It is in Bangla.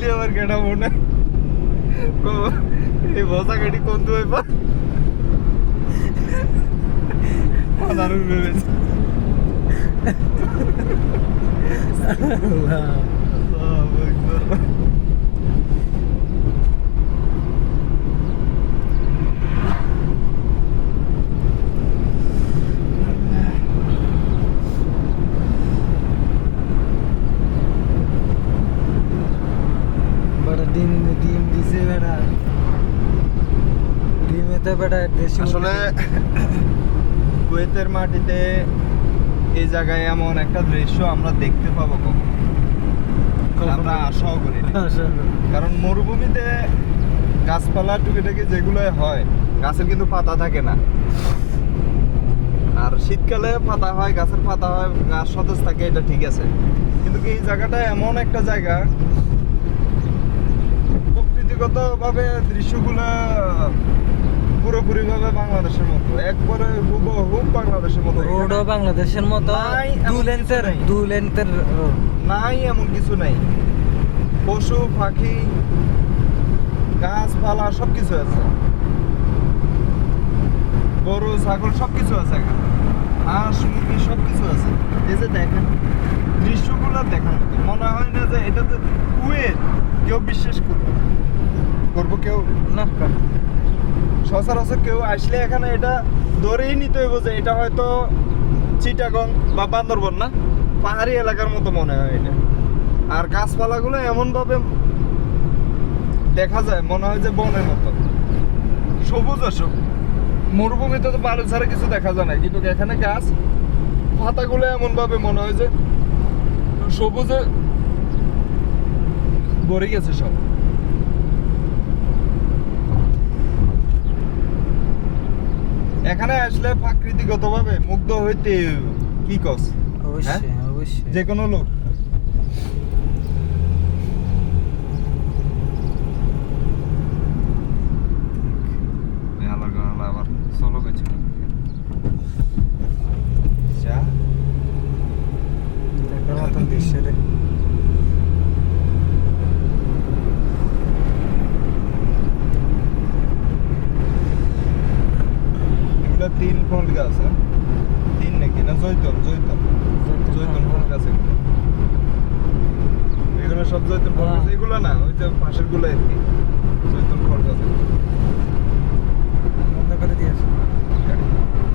দিল্লি আবার কেটা মনে এই বসা গাড়ি কোন দুই পা দারুণ ভেবেছে ডিম ডিম দিছে বেটা ডিমেতে বেটা দেশি আসলে কুয়েতের মাটিতে এই জায়গায় এমন একটা দৃশ্য আমরা দেখতে পাবো কখন আমরা আশাও করি না। কারণ মরুভূমিতে গাছপালা টুকিটাকি যেগুলো হয় গাছের কিন্তু পাতা থাকে না, আর শীতকালে পাতা হয়, গাছের পাতা হয়, গাছ সতেজ থাকে, এটা ঠিক আছে। কিন্তু এই জায়গাটা এমন একটা জায়গা প্রকৃতিগত ভাবে দৃশ্যগুলো পুরোপুরি ভাবে বাংলাদেশের মতো, একবারে হুবহু বাংলাদেশের মতো। রোডও বাংলাদেশের মতো, দু লেন্থের নাই এমন কিছু নাই। পশু পাখি গাছপালা সবকিছু আছে, গরু ছাগল সবকিছু আছে এখানে, হাঁস মুরগি সবকিছু আছে। এই যে দেখেন দৃশ্যগুলো দেখার মতো, মনে হয় না যে এটা তো কুয়েত। কেউ বিশ্বাস করবো কেউ না, সচরাচর কেউ আসলে এখানে এটা ধরেই নিতে হইব যে এটা হয়তো চিটাগং বা বান্দরবন না, পাহাড়ি এলাকার মতো মনে হয় এটা। আর গাছপালাগুলো এমন ভাবে দেখা যায় মনে হয় যে বনের মতো সবুজ অসব। মরুভূমিতে তো বালু ছাড়া কিছু দেখা যায় না, কিন্তু এখানে গাছ পাতাগুলো এমন ভাবে মনে হয় যে সবুজে ভরে গেছে সব। এখানে আসলে প্রাকৃতিকগত ভাবে মুগ্ধ হইতে কি কস? অবশ্যই অবশ্যই যে কোনো লোক আবার চলো গেছে দেখার মতন দৃশ্য রে। এগুলা 3 ফল গাছ, 3 নাকি না জয়তন ফল গাছ এগুলো সব জয়তন ফল গাছ। এগুলো না, ওই যে পাশের গুলো আর কি জয়তন ফল গাছ। বন্ধ করে দিয়েছে।